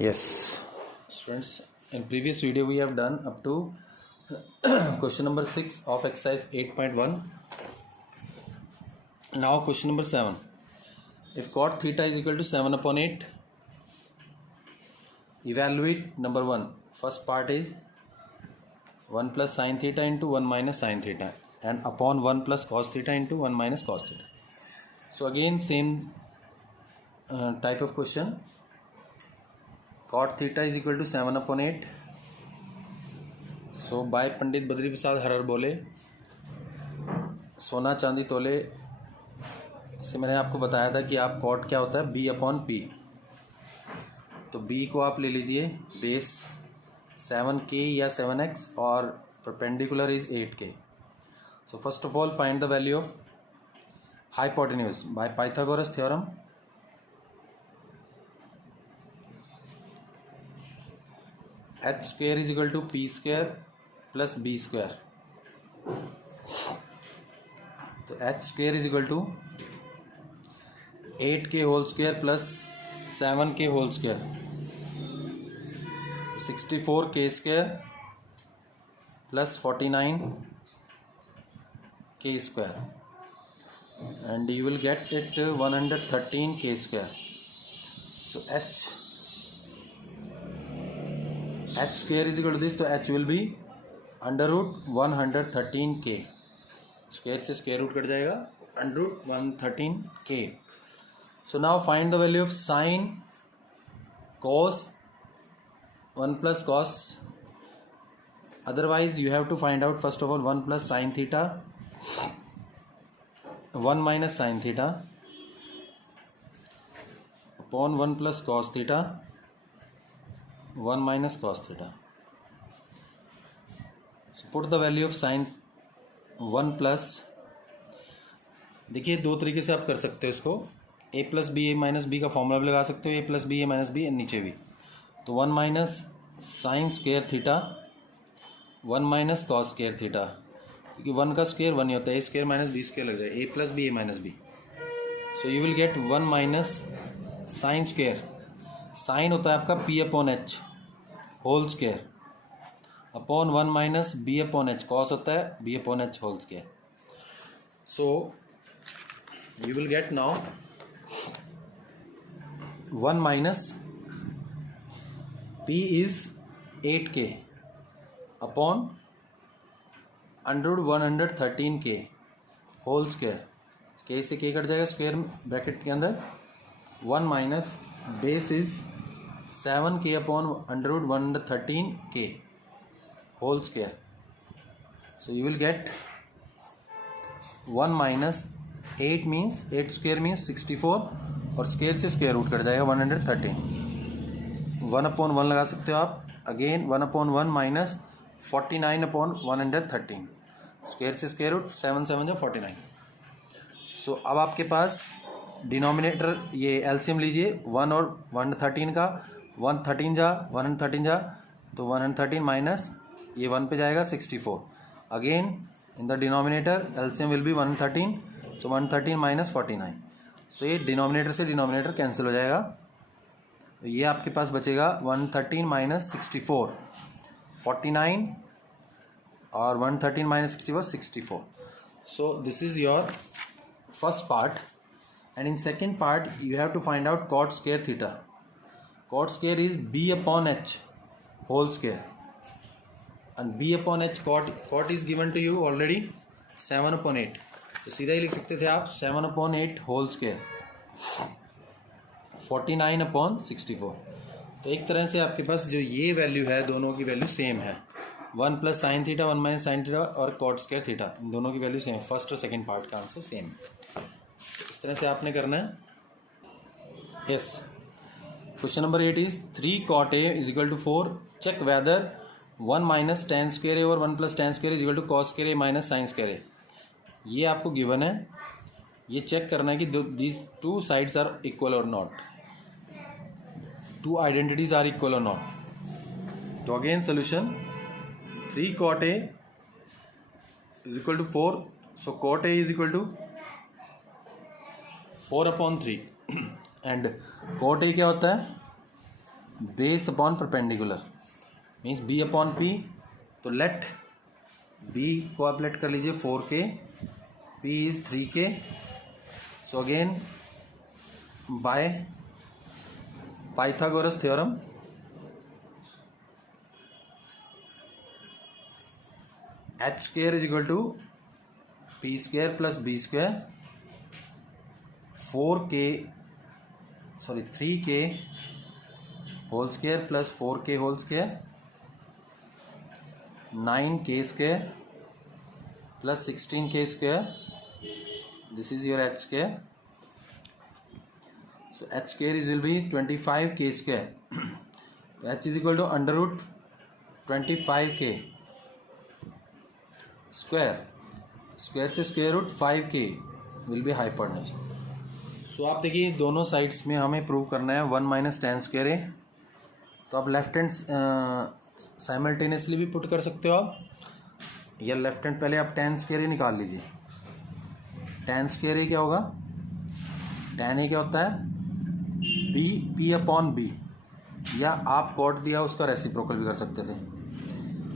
Yes, students, in previous video we have done up to question number 6 of exercise 8.1. Now question number 7. If cot theta is equal to 7 upon 8, evaluate number 1. First part is 1 plus sin theta into 1 minus sin theta and upon 1 plus cos theta into 1 minus cos theta. So again same type of question. Cot theta is equal to 7 upon 8. So by Pandit Badri Prasad horror बोले सोना चांदी तोले से मैंने आपको बताया था कि आप कॉट क्या होता है, b अपॉन पी. तो b को आप ले लीजिए बेस 7k या 7x और perpendicular is 8k. So first of all find the value of hypotenuse bye Pythagoras theorem. h square is equal to p square plus b square. तो h square is equal to 8k whole square plus 7k whole square, 64k square plus 49k square, and you will get it 113k square. So h square is equal to this, तो h will be under root 113k. Square से square root cut जाएगा, under root 113k. So now find the value of sine cos 1 plus cos. Otherwise you have to find out first of all 1 plus sine theta, 1 minus sine theta upon 1 plus cos theta, 1 minus cos theta. So put the value of sin 1 plus. देखिए दो तरीके से आप कर सकते हो इसको. a plus B A minus B का फॉर्मूला भी लगा सकते हो, a plus B A minus B नीचे भी. तो 1 minus sine square theta, 1 minus cos square theta, क्योंकि 1 का स्क्वेयर 1 ही होता है, a square minus B square लग जाए, a plus B A minus B. So you will get 1 minus sine square. Sine होता है आपका p upon H whole square upon 1 minus b upon H. Cos होता है b upon H whole square. So you will get now 1 minus p is 8k upon under 113k whole square. k से k cut जाएगा square bracket के अंदर. 1 minus base is 7k upon under root 113k whole square. So you will get 1 minus 8 means 8 square means 64 और square से square root cut जाएगा 113. 1 upon 1 लगा सकते हो आप. Again 1 upon 1 minus 49 upon 113. Square से स्क्वेयर रूट 7 7 जो 49. सो अब आपके पास डिनोमिनेटर ये एलसीएम लीजिए 1 और 113 का. 113 जा 113 जा तो 113 माइनस ये 1 पे जाएगा 64. Again in the denominator LCM will be 113. So 113 minus 49. सो ये डिनोमिनेटर से डिनोमिनेटर कैंसिल हो जाएगा. तो ये आपके पास बचेगा 113 माइनस 64, 49 और 113 minus 64 64. So this is your first part. And in second part you have to find out cot square theta. Cot square is b upon h whole square, and b upon h cot is given to you already 7 upon 8. तो सीधा ही लिख सकते थे आप 7 upon 8 whole square, 49 upon 64. तो एक तरह से आपके पास जो ये वैल्यू है दोनों की वैल्यू सेम है. 1 plus sine theta, 1 minus sine theta और कॉट स्क्वायर थीटा, दोनों की वैल्यू सेम है. फर्स्ट और सेकंड पार्ट का आंसर सेम है. इस तरह से आपने करना है. Yes. Question number 8 is 3 cot a is equal to 4. Check whether 1 minus tan square A और 1 plus tan square is equal to cos square A minus sine square A. ये आपको गिवन है. ये चेक करना है कि these two sides are equal और not, two identities are equal और नॉट. तो again solution 3 cot a is equal to 4. So cot a is equal to 4 upon 3 and cot a क्या होता है base upon perpendicular means B upon P, तो let B को आप let कर लीजिए 4k, P is 3k, so again by Pythagoras theorem h square is equal to p square plus b square, 3k whole square plus 4k whole square, 9k square plus 16k square, this is your h square, so h square is will be 25k square, h is equal to under root 25k square से square root 5k will be hypotenuse. So आप देखिए दोनों sides में हमें prove करना है 1 minus tan square है, तो आप लेफ्ट हैंड साइमल्टेनियसली भी पुट कर सकते हो आप, या लेफ्ट हैंड पहले आप टेन स्क्वायर निकाल लीजिए। टेन स्क्वायर क्या होगा, टेन ए क्या होता है पी अपॉन बी, या आप कॉट दिया उसका रेसिप्रोकल भी कर सकते थे।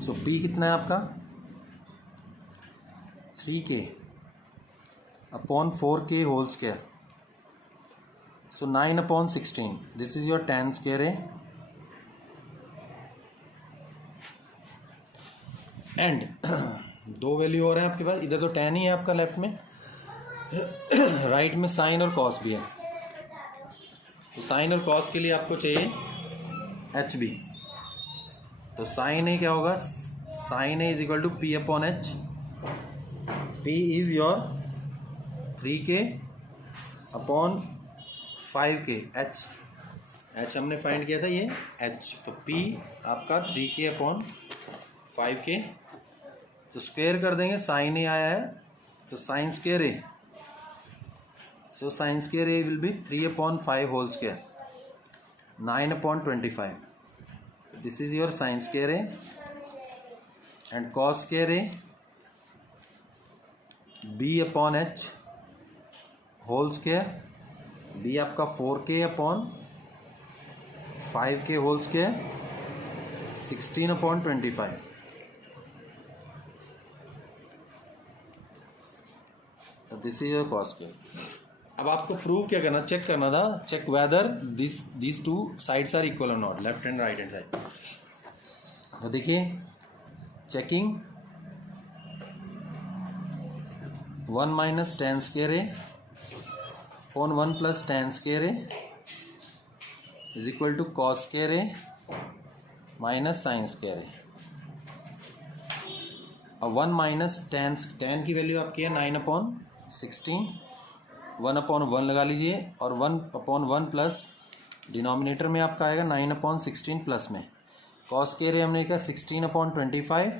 सो पी कितना है आपका 3k upon 4k whole square, so 9 upon 16, this is your tan square है, एंड दो वैल्यू और है आपके पास, इधर तो टेन ही है आपका लेफ्ट में, राइट में साइन और कॉस भी है, तो साइन और कॉस के लिए आपको चाहिए एच बी, तो साइन ए क्या होगा, sine A is equal to P upon H, P is your 3k upon 5k, H हमने फाइंड किया था ये एच, तो पी आपका 3k अपॉन 5k, तो स्क्वायर कर देंगे, साइन ए आया है तो sine square A, so sine square A will be 3 upon 5 whole square, 9 upon 25, this is your sine square A, and cos square A B upon H whole square, B आपका 4k upon 5k whole square, 16 upon 25, this is your cos square. अब आपको prove क्या करना, check करना था, check whether this two sides are equal और not, left hand right hand side. तो देखिए checking 1 minus tan square A upon 1 plus tan square A is equal to cos square A minus sine square A. अब 1 minus ten की value आपकी है 9 upon 16, 1 upon 1 लगा लीजिए, और 1 upon 1 plus denominator में आपका आएगा 9 अपॉन 16 प्लस में कॉस स्क्वायर ए हमने कहा 16 अपॉन 25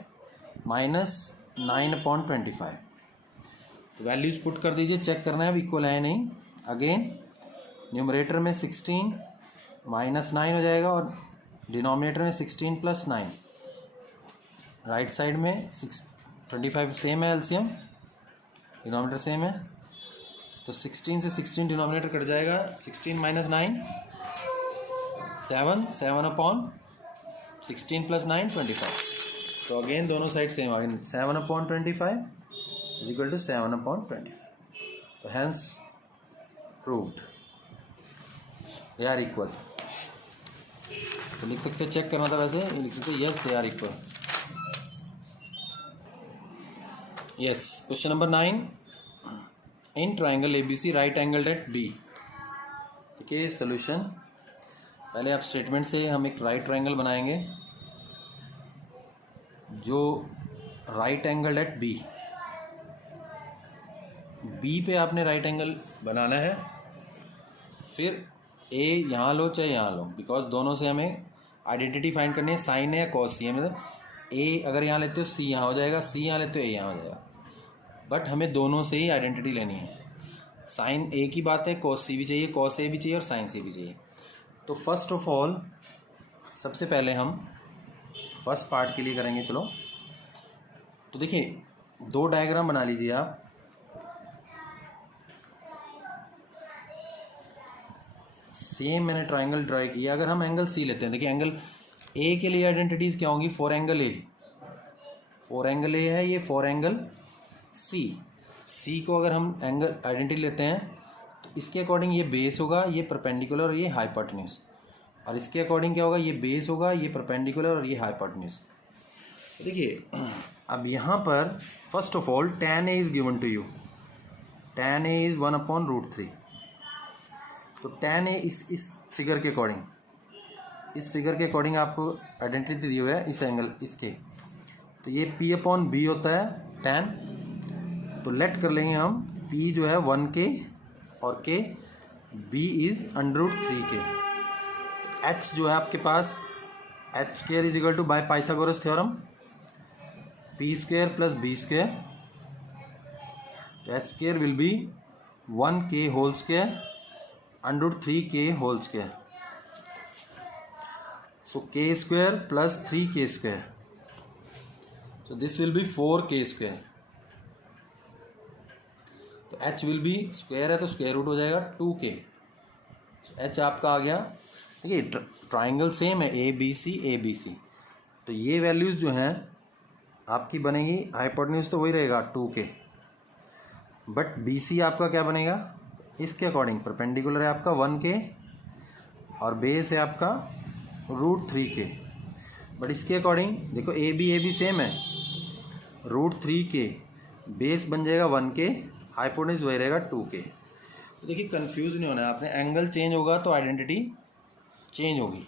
माइनस 9 अपॉन 25, तो वैल्यूज पुट कर दीजिए, चेक करना है अब इक्वल है नहीं। अगेन न्यूमरेटर में 16 माइनस 9 हो जाएगा, और डिनोमिनेटर में 16 प्लस 9, राइट साइड में 25 सेम है, एलसीएम डिनोमिनेटर सेम है, तो 16 से 16 डिनोमिनेटर कट जाएगा, 16 माइनस 9 7 अपॉन 16 प्लस 9 25, तो अगेन दोनों साइड सेम आ गए, 7 upon 25 is equal to 7 upon 25, तो hence proved they are equal। तो लिख सकते, चेक करना था वैसे लिख सकते yes they are equal। yes, question number 9, in triangle ABC right angled at B। देखिए सोल्यूशन, पहले आप स्टेटमेंट से हम एक राइट ट्राइंगल बनाएंगे जो right angled at B, B पे आपने राइट एंगल बनाना है, फिर ए यहाँ लो चाहे यहाँ लो, बिकॉज दोनों से हमें आइडेंटिटी फाइंड करनी है, साइन है या कॉस सी है, मतलब ए अगर यहाँ लेते हो सी यहाँ हो जाएगा, सी यहाँ लेते हो ए यहाँ हो जाएगा, बट हमें दोनों से ही आइडेंटिटी लेनी है। साइन ए की बात है, कॉस सी भी चाहिए, कॉस ए भी चाहिए और साइन सी भी चाहिए। तो फर्स्ट ऑफ ऑल सबसे पहले हम फर्स्ट पार्ट के लिए करेंगे, चलो तो देखिए दो डायग्राम बना लीजिए आप, सेम मैंने ट्राइंगल ड्राई किया। अगर हम एंगल सी लेते हैं, देखिए एंगल ए के लिए आइडेंटिटीज़ क्या होंगी, 4 एंगल ए, 4 एंगल ए है ये, 4 एंगल सी को अगर हम एंगल आइडेंटिटी लेते हैं तो इसके अकॉर्डिंग ये बेस होगा, ये परपेंडिकुलर और ये हाइपोटेन्यूज, और इसके अकॉर्डिंग क्या होगा, ये बेस होगा, ये परपेंडिकुलर और ये हाइपोटेन्यूज। देखिए अब यहाँ पर first of all tan a is given to you, tan a is 1/√3। तो tan a इस फिगर के अकॉर्डिंग, इस फिगर के अकॉर्डिंग आपको आइडेंटिटी दी हुई है इस एंगल इसके, तो ये P/B होता है tan। तो लेट कर लेंगे हम P जो है 1K और K, B is √3K। H जो है आपके पास h² is equal to by Pythagoras theorem P² + B², तो h² will be 1K whole square √3K whole square, so K² + 3K², so this will be 4K²। तो h will be square है तो square root हो जाएगा 2K, so h आपका आ गया। देखिए triangle same है ABC, तो ये वैल्यूज़ जो हैं आपकी बनेगी, हाइपोटेन्यूज तो वही रहेगा 2K, बट BC आपका क्या बनेगा, इसके अकॉर्डिंग परपेंडिकुलर है आपका 1K और बेस है आपका √3K, बट इसके अकॉर्डिंग देखो AB सेम है, √3K, बेस बन जाएगा 1K, हाइपोटेन्यूज वही रहेगा 2K। तो देखिए कंफ्यूज नहीं होना है आपने, एंगल चेंज होगा तो आइडेंटिटी चेंज होगी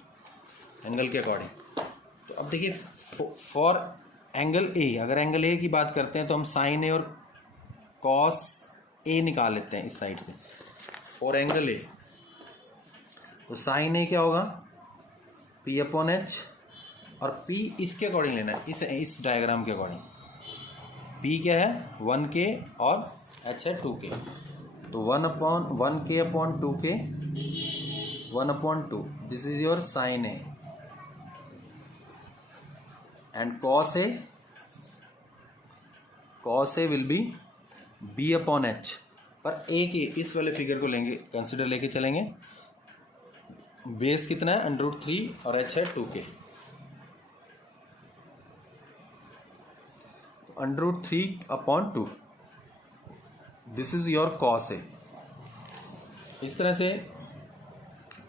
एंगल के अकॉर्डिंग। तो अब देखिए फॉर एंगल ए, अगर एंगल ए की बात करते हैं तो हम साइन ए और कॉस ए निकाल लेते हैं इस साइड से फॉर एंगल ए। तो साइन ए क्या होगा, P/H, और P इसके अकॉर्डिंग लेना है, इस डायग्राम के अकॉर्डिंग। P क्या है 1K और H है 2K, तो 1/1K/2K 1/2, this is your sine A, and cos A will be B/H, पर ए के इस वाले फिगर को लेंगे, कंसिडर लेके चलेंगे, बेस कितना है √3 और H है 2K, √3/2, this is your cos A. इस तरह से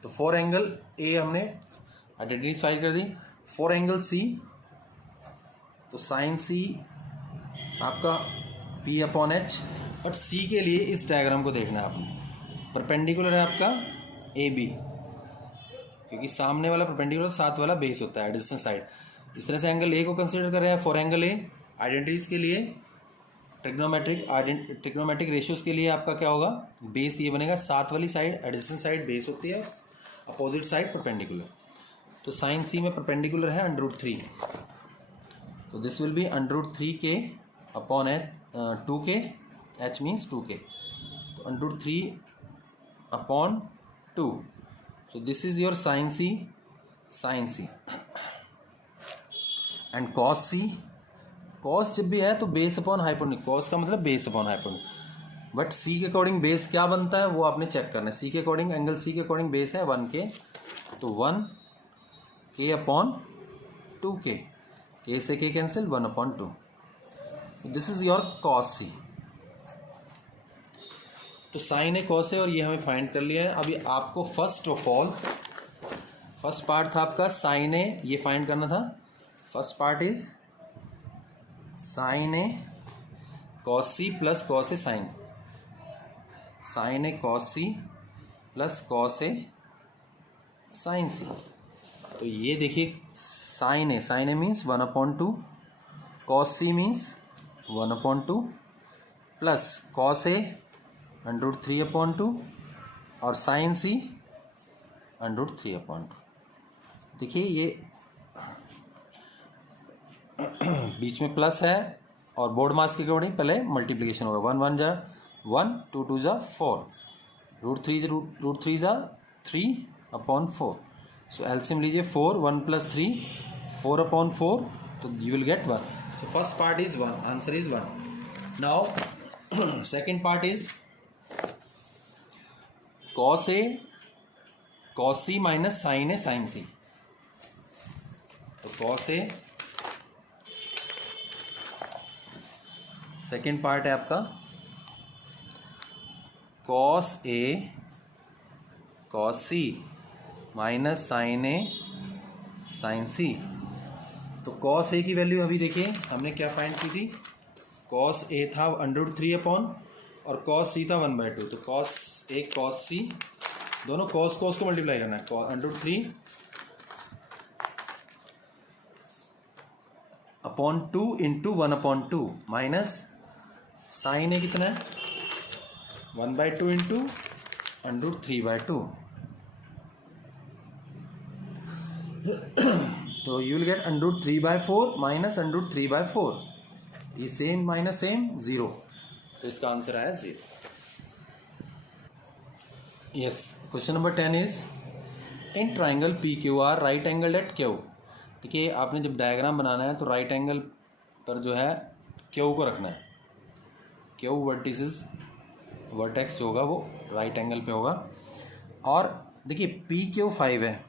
तो 4 एंगल ए हमने आइडेंटिफाई कर दी। 4 एंगल सी, तो साइन सी आपका P/H, बट सी के लिए इस डायग्राम को देखना है आपने, परपेंडिकुलर है आपका AB, क्योंकि सामने वाला परपेंडिकुलर, साथ वाला बेस होता है एडजेसेंट साइड। इस तरह से एंगल ए को कंसीडर कर रहे हैं 4 एंगल ए। आइडेंटिटीज के लिए ट्रिग्नोमेट्रिक रेशियोज के लिए आपका क्या होगा, बेस ये बनेगा, साथ वाली साइड एडजेसेंट साइड बेस होती है, अपोजिट साइड परपेंडिकुलर। तो साइन सी में परपेंडिकुलर है √3, तो this will B √3K/2K, H means 2K, तो √3/2, so this is your sin C, and cos C, cos जब भी है तो बेस अपॉन हाइपोटेन्यूज, cos का मतलब base upon hypotenuse, but C के अकॉर्डिंग बेस क्या बनता है वो आपने चेक करना है। C के अकॉर्डिंग, एंगल C के अकॉर्डिंग बेस है 1K, तो 1K/2K, K से K cancel, 1/2, this is your cos C। तो साइन ए कॉस ए और ये हमें फाइंड कर लिया है। अभी आपको first of all, first part था आपका साइन ए, ये फाइंड करना था। First part is sine A cos C plus cos A sine, sine A cos C plus cos A sine C. तो ये देखिए sine A means 1/2, cos C means 1/2, plus cos A √3/2 और sign सी √3/2। देखिए ये बीच में plus है और board मास के अकॉर्डिंग पहले मल्टीप्लिकेशन होगा, 1 1 जा 1, 2 2 जा 4, √3 जा 3/4, सो एलसीएम लीजिए 4, 1 + 3 4/4, तो you will get 1। So first part is 1, answer is 1। Now second part is cos A cos C minus sine A sine C. तो कॉस ए, सेकेंड पार्ट है आपका cos A cos C minus sine A sine C. तो cos ए की value अभी देखिए हमने क्या find की थी, कॉस ए था √3 और कॉस सी था 1/2। तो कॉस ए कॉस सी, दोनों कॉस को मल्टीप्लाई करना है, √3 अपॉन 2 इंटू 1/2 माइनस साइन ए कितना है 1/2 इंटू √3/2। तो यू विल गेट √3/4 माइनस √3/4, ये सेम माइनस सेम 0। तो इसका आंसर आया 0। Yes, question number 10 is in triangle PQR right angle at Q. देखिए आपने जब डायग्राम बनाना है तो राइट एंगल पर जो है क्यू को रखना है। क्यू वर्टिसेस वर्टेक्स जो होगा वो राइट एंगल पे होगा। और देखिए PQ 5 है,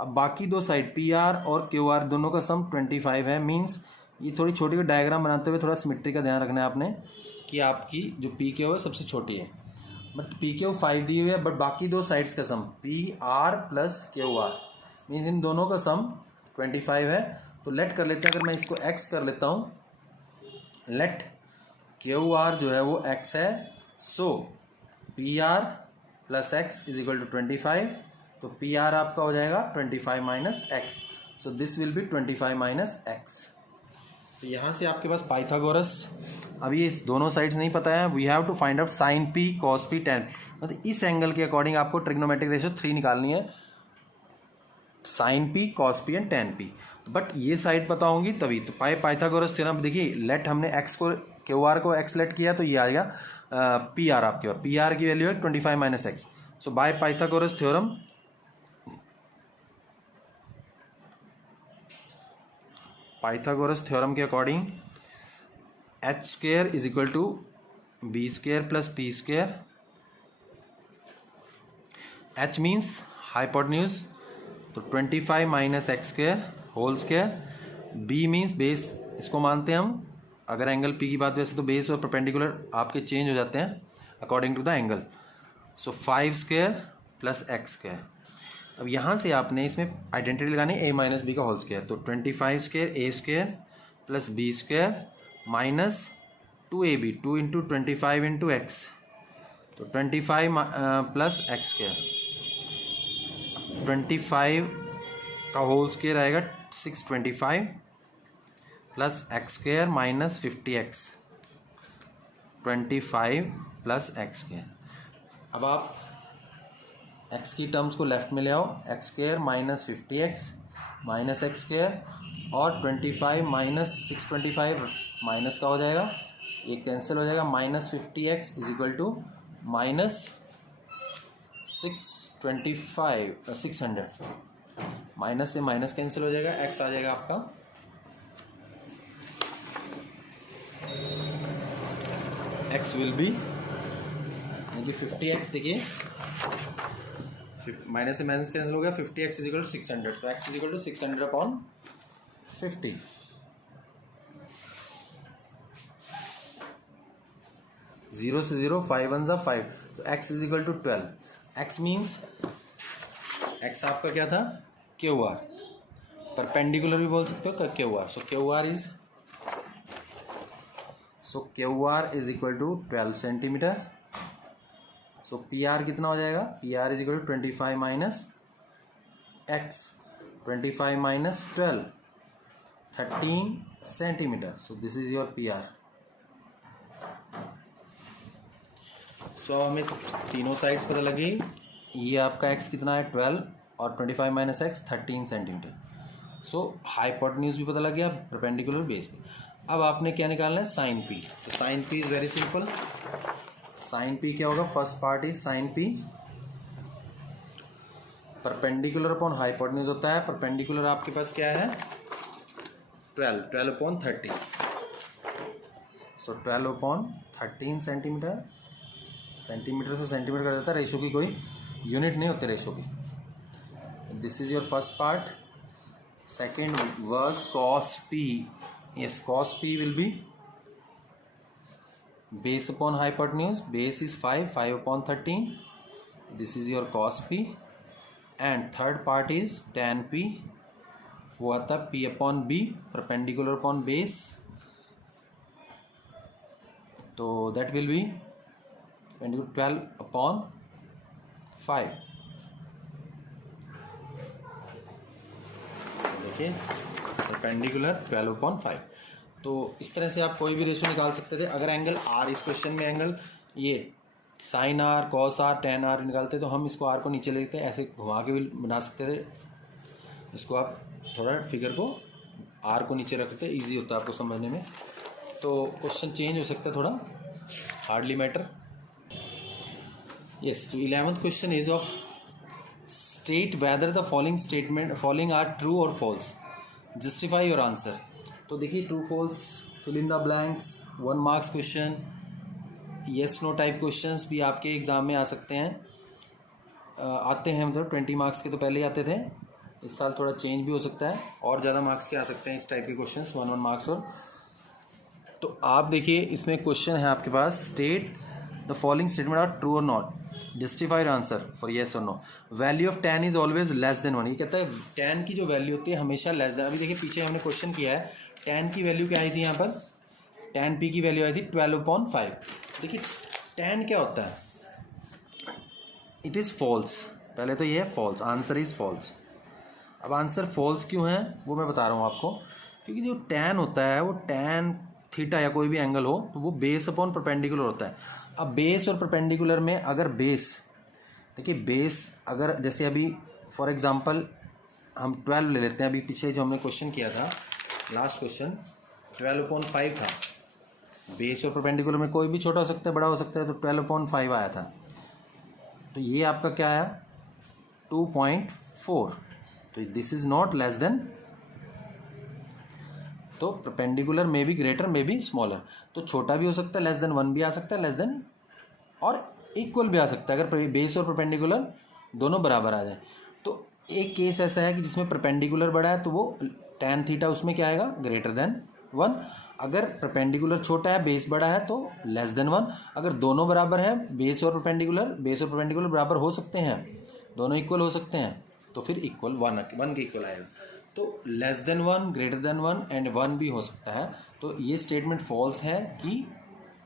अब बाकी दो साइड PR और QR दोनों का सम 25 है। मीन्स ये थोड़ी छोटी डायग्राम बनाते हुए थोड़ा सिमेट्री का ध्यान रखना है आपने कि आपकी जो PQ है सबसे छोटी है, बट PQ 5 दी हुई है, बट बाकी दो साइड्स का सम PR plus QR means in दोनों का सम 25 है। तो लेट कर लेते हैं, अगर मैं इसको x कर लेता हूँ, लेट QR जो है वो x है, so PR plus x is equal to 25। तो PR आपका हो जाएगा 25 minus x, so this will be 25 minus x। तो यहाँ से आपके पास पाइथागोरस, अभी ये दोनों साइड्स नहीं पता है, we have to find out sine P cos P tan। मतलब इस एंगल के अकॉर्डिंग आपको ट्रिग्नोमेट्रिक रेशियो 3 निकालनी है, sine P cos P and tan P। But ये साइड पता होंगी तभी। तो पाइथागोरस थ्योरम देखिए, लेट हमने x को QR को x लेट किया तो ये आएगा PR आपके पास, PR की वैल्यू है 25 minus x। So by Pythagoras theorem के according h² is equal to b² plus p²। h means hypotenuse, तो 25 minus x² whole square. b means base, इसको मानते हैं हम, अगर एंगल p की बात वैसे तो बेस और परपेंडिकुलर आपके चेंज हो जाते हैं according to the angle. So 5² plus x²। अब यहाँ से आपने इसमें आइडेंटिटी लगानी a माइनस बी का होल स्क्वायर। तो 25² a² plus b² minus 2ab, 2 into 25 into x, तो 25 प्लस x²। 25 का होल स्क्वायर आएगा 625 plus x² minus 50x, 25 plus x²। अब आप x की टर्म्स को लेफ्ट में ले आओ, x² minus 50x minus x² और 25 माइनस 625 माइनस का हो जाएगा, ये कैंसिल हो जाएगा, minus 50x is equal to minus 600, minus से माइनस कैंसिल हो जाएगा, x आ जाएगा आपका x विल बी, देखिए 50x, देखिए माइनस से माइनस कैंसिल हो गया, 50x इज इक्वल टू 600। तो x is equal to 600 upon 50। 0 से 0, 5 1 5, तो x is equal to 12। x means x आपका क्या था QR, परपेंडिकुलर भी बोल सकते हो QR। So QR is equal to 12 centimetre. So PR कितना हो जाएगा, PR is equal to 25 minus x, 25 minus 12, 13 centimetre. So this is your PR। So हमें तीनों साइड्स पता लगी, ये आपका x कितना है 12 और 25 माइनस x 13 सेंटीमीटर। सो हाइपोटेन्यूज भी पता लग गया परपेंडिकुलर बेस पे। अब आपने क्या निकालना है, साइन P। तो sine P is very simple. Sine P क्या होगा, first part is sine P perpendicular upon hypotenuse होता है। परपेंडिकुलर आपके पास क्या है 12 upon 30। So 12 upon 13 centimetre. Centimetre से सेंटीमीटर कर देता है, रेशो की कोई यूनिट नहीं होती रेशो की। This is your first part. Second was cos p. Yes, cos p will be base upon hypotenuse. Base is 5 upon 13. This is your cos p. And third part is tan p. वो आता है p upon b, perpendicular upon base. तो that will be 12 upon 5. देखिए perpendicular 12/5. तो इस तरह से आप कोई भी रेशियो निकाल सकते थे. अगर एंगल आर, इस क्वेश्चन में एंगल ये sine R, cos R, tan R निकालते तो हम इसको आर को नीचे लेते, ऐसे घुमा के भी बना सकते थे. इसको आप थोड़ा फिगर को आर को नीचे रखते, इजी होता है आपको समझने में. तो क्वेश्चन चेंज हो सकता है थोड़ा, हार्डली मैटर. यस, तो 11th question is of state whether the following are true or false. Justify your answer. तो देखिए true false, fill in the blanks, 1 marks question, yes no type questions भी आपके exam में आ सकते हैं. आते हैं, मतलब 20 मार्क्स के तो पहले ही आते थे. इस साल थोड़ा चेंज भी हो सकता है और ज़्यादा मार्क्स के आ सकते हैं इस टाइप के क्वेश्चंस, 1 मार्क्स. और तो आप देखिए इसमें क्वेश्चन है आपके पास, state the following statement are true और not. Justify your answer for yes और no. Value of tan is always less than 1. ये कहता है tan की जो वैल्यू होती है हमेशा लेस देन. अभी देखिए पीछे हमने क्वेश्चन किया है, tan की वैल्यू क्या आई थी यहाँ पर, tan p की वैल्यू आई थी 12/5. देखिए tan क्या होता है, इट इज़ फॉल्स. पहले तो ये है फॉल्स, आंसर इज फॉल्स. अब आंसर फॉल्स क्यों है वो मैं बता रहा हूँ आपको, क्योंकि जो tan होता है वो tan थीटा या कोई भी एंगल हो तो वो बेस अपॉन परपेंडिकुलर होता है. अब बेस और परपेंडिकुलर में अगर बेस, देखिए बेस अगर जैसे अभी फॉर एग्जांपल हम 12 ले लेते हैं. अभी पीछे जो हमने क्वेश्चन किया था, लास्ट क्वेश्चन 12/5 था. बेस और परपेंडिकुलर में कोई भी छोटा हो सकता है, बड़ा हो सकता है. तो 12/5 आया था. तो ये आपका क्या आया, 2.4. तो this is not less than. तो परपेंडिकुलर में भी ग्रेटर में भी स्मॉलर. तो छोटा भी हो सकता है, लेस देन 1 भी आ सकता है, लेस देन और इक्वल भी आ सकता है अगर बेस और परपेंडिकुलर दोनों बराबर आ जाए. तो एक केस ऐसा है कि जिसमें परपेंडिकुलर बड़ा है तो वो tan थीटा उसमें क्या आएगा, ग्रेटर देन 1. अगर परपेंडिकुलर छोटा है, बेस बड़ा है तो लेस देन 1. अगर दोनों बराबर हैं, बेस और परपेंडिकुलर बराबर हो सकते हैं, दोनों इक्वल हो सकते हैं, तो फिर इक्वल 1 के इक्वल आएगा. तो less than 1, greater than 1 and 1 भी हो सकता है. तो ये स्टेटमेंट फॉल्स है कि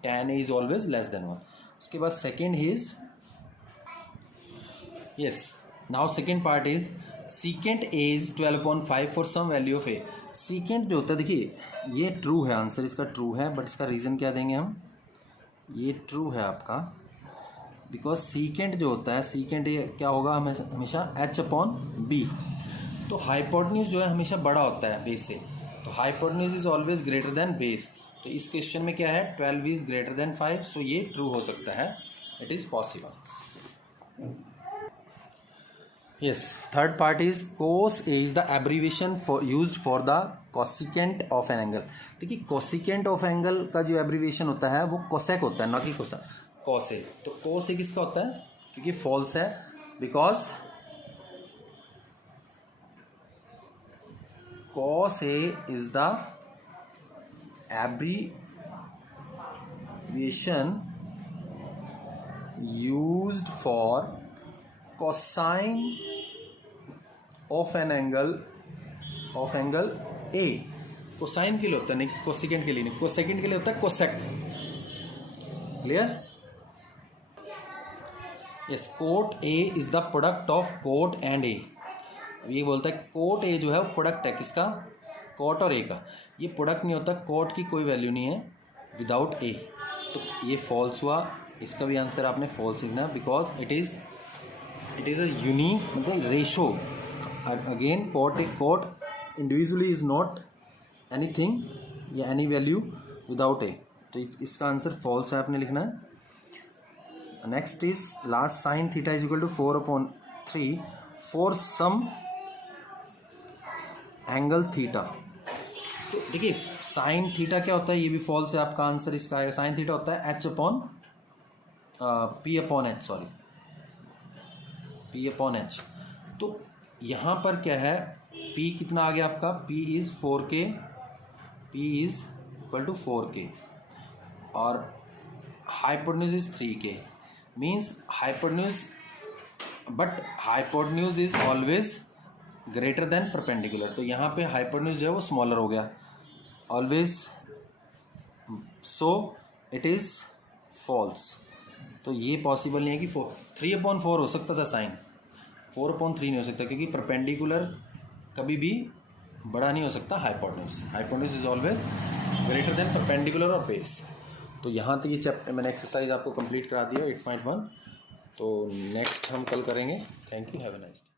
tan is always less than 1. उसके बाद second is, yes, now second part is secant a is 12/5 for some value of a. Secant जो होता है, देखिए ये ट्रू है, आंसर इसका ट्रू है, बट इसका रीज़न क्या देंगे हम, ये ट्रू है आपका, बिकॉज सीकेंट जो होता है, सीकेंट ये क्या होगा हमेशा h/b. तो हाइपोटेन्यूज जो है हमेशा बड़ा होता है बेस से. तो hypotenuse is always greater then base. तो इस क्वेश्चन में क्या है, 12 इज ग्रेटर देन 5. सो ये ट्रू हो सकता है, it is possible. Yes, third part is cos A is the abbreviation used for the cosecant of an angle. देखिए कोसिकेंट ऑफ एंगल का जो एब्रीविएशन होता है वो कोसेक होता है, ना कि कोसा. कोस ए, तो कोस ए किसका होता है, क्योंकि फॉल्स है, because cos A is the abbreviation used for cosine of an angle A. Cosine के लिए होता है, नहीं कोसेकेंट के लिए नहीं. कोसेकेंट के लिए होता है cosec. Clear. Yes, cot A is the product of cot and A. ये बोलता है कोट ए जो है वो प्रोडक्ट है किसका, कोट और ए का. ये प्रोडक्ट नहीं होता, कोट की कोई वैल्यू नहीं है विदाउट ए. तो ये फॉल्स हुआ, इसका भी आंसर आपने फॉल्स लिखना, because it is a unique, मतलब ratio. Again cot individually is not anything या एनी वैल्यू विदाउट ए. तो इसका आंसर फॉल्स है, आपने लिखना है. Next is last, sine theta is equal to 4/3 for some angle theta. तो देखिए साइन थीटा क्या होता है, ये भी फॉल्स है, आपका आंसर इसका आएगा. साइन थीटा होता है p/h. तो यहाँ पर क्या है, p कितना आ गया आपका, p is 4k, p is equal to 4k और hypotenuse is 3k, means hypotenuse, but hypotenuse is always greater than perpendicular. तो यहाँ पे हाइपोटेन्यूज जो है वो स्मॉलर हो गया always, so it is false. तो ये पॉसिबल नहीं है कि 3/4 हो सकता था साइन, 4/3 नहीं हो सकता, क्योंकि परपेंडिकुलर कभी भी बड़ा नहीं हो सकता hypotenuse. Hypotenuse is always greater than perpendicular और बेस। तो यहाँ तक ये चैप्टर मैंने एक्सरसाइज आपको कंप्लीट करा दिया 8.1। तो नेक्स्ट हम कल करेंगे। Thank you, have a nice day.